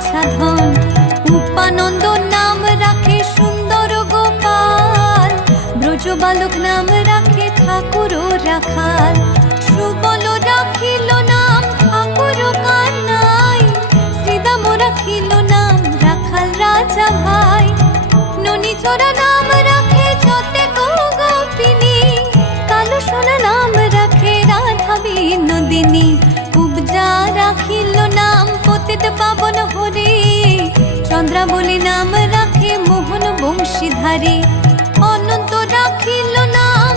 বাছা ধন। উপানন্দ নাম রাখে সুন্দর গোপাল, ব্রজ বালক নাম রাখে ঠাকুর রাখাল। সুবল রাখিল নাম ঠাকুর কানাই, শ্রীদাম রাখিল নাম রাখাল রাজা ভাই। ননীচরা নাম রাখে যতে গোপিনী, কালো সোনা নাম রাখে রাধা বিনোদিনী। কুবজা রাখিল নাম পতিত পাবন হরি, চন্দ্রাবলী নাম রাখে মোহন বংশীধারী। অনন্ত রাখিল নাম